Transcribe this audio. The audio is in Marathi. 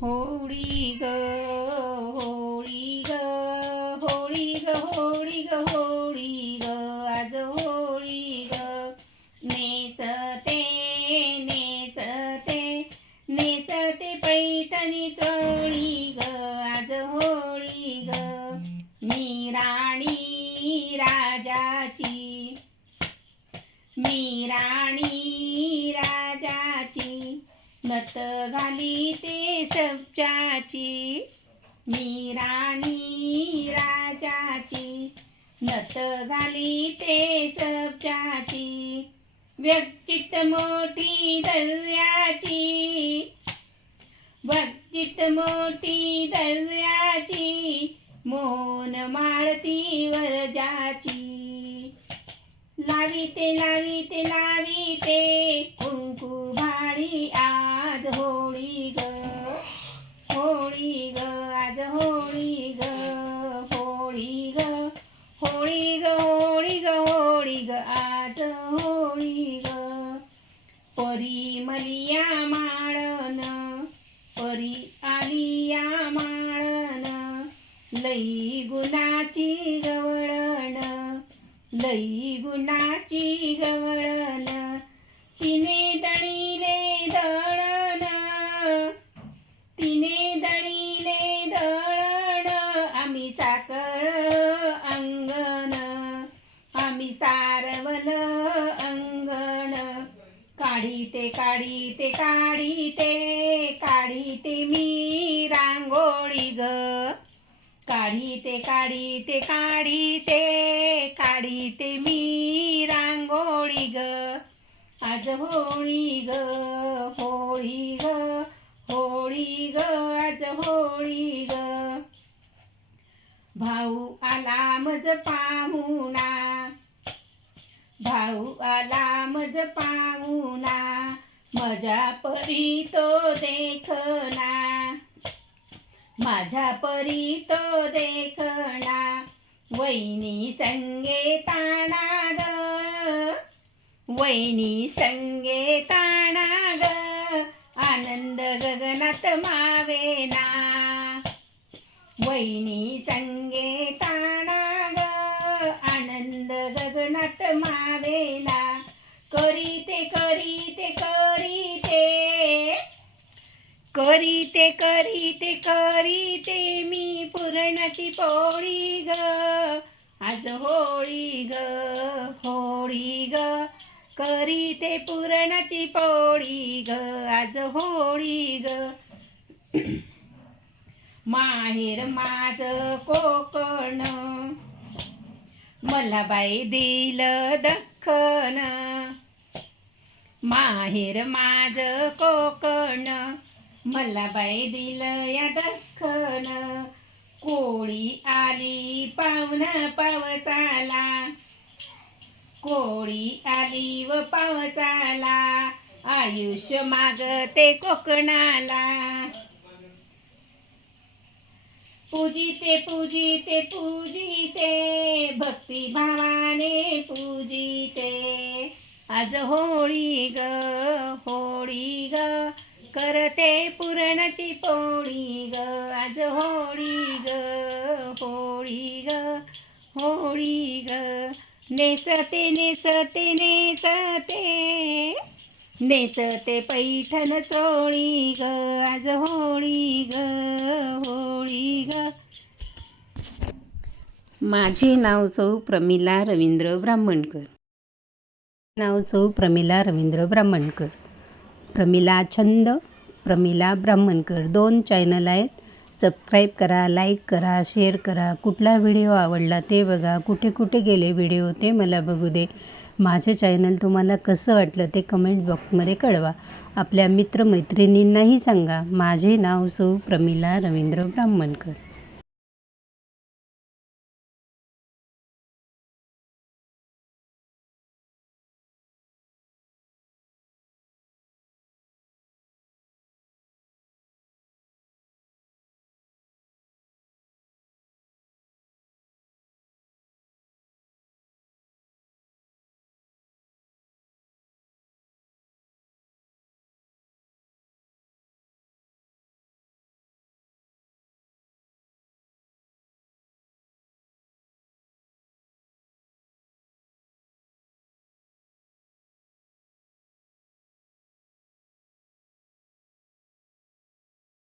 होळी ग होळी ग होळी ग होळी ग होळी ग आज होळी ग नेचते नेचते नेचते पैठणी चोळी ग आज होळी ग मी राणी राजाची मी राणी राजाची नथ घाली ते सब्जाची मी राणी राजाची नथ घाली ते सब्जाची व्यक्तित मोठी दर्याची व्यक्तित मोठी दर्याची मोहन माळती वरजाची लावीते लावीते लावीते कुंकू भाडी आज होळी ग होळी ग आज होळी ग होळी ग होळी ग होळी ग होळी ग आज होळी ग परी मलिया माळन परी आलिया माळन लई गुणाची गवळण लई गुणाची गवळण तिने दळीले दळण तिने दळीले दळण आम्ही साखळ अंगण आम्ही सारवल अंगण काढीते काढीते काढीते काढीते मी रांगोळी ग काढीते काढीते काढीते काढीते मी रांगोळी ग आज होळी ग होळी ग होळी ग आज होळी ग भाऊ आला मज पाहुणा भाऊ आला मज पाहुणा मजा परी तो देखना माझ्या परी तो देखना वैनी संगे ताणा ग वैनी संगे ताणा ग आनंद गगनात मावेना वैनी संगे ताणा ग आनंद गगनात मावेना करीते करीते करीते करीते करीते करीते मी पुरणाची पोळी ग आज होळी ग होळी ग करीते पुरणाची पोळी ग आज होळी ग माहेर माझ कोकण मला बाई दिलं दख्खन माहेर माझ कोकण मला बाई दिलं या दख्खन कोळी आली पाहुणा पावसाला कोळी आली व पावसाला आयुष्य मागते कोकणाला पूजिते पूजिते पूजिते भक्ती भावाने पूजिते आज होळी ग होळी ग करते पुरणाची पोळी ग आज होळी ग होळी ग होळी ग नेसते नेसते नेसते नेसते पैठण चोळी ग आज होळी ग होळी ग माझे नाव सौ प्रमिला रवींद्र ब्राह्मणकर नाव सौ प्रमिला रवींद्र ब्राह्मणकर प्रमिला छंद प्रमिला ब्राह्मणकर 2 चॅनल आहेत. सबस्क्राईब करा, लाईक करा, शेअर करा. कुठला व्हिडिओ आवडला ते बघा. कुठे कुठे गेले व्हिडिओ ते मला बघू दे. माझं चॅनल तुम्हाला कसं वाटलं ते कमेंट बॉक्समध्ये कळवा. आपल्या मित्रमैत्रिणींनाही सांगा. माझे नाव सौ प्रमिला रवींद्र ब्राह्मणकर.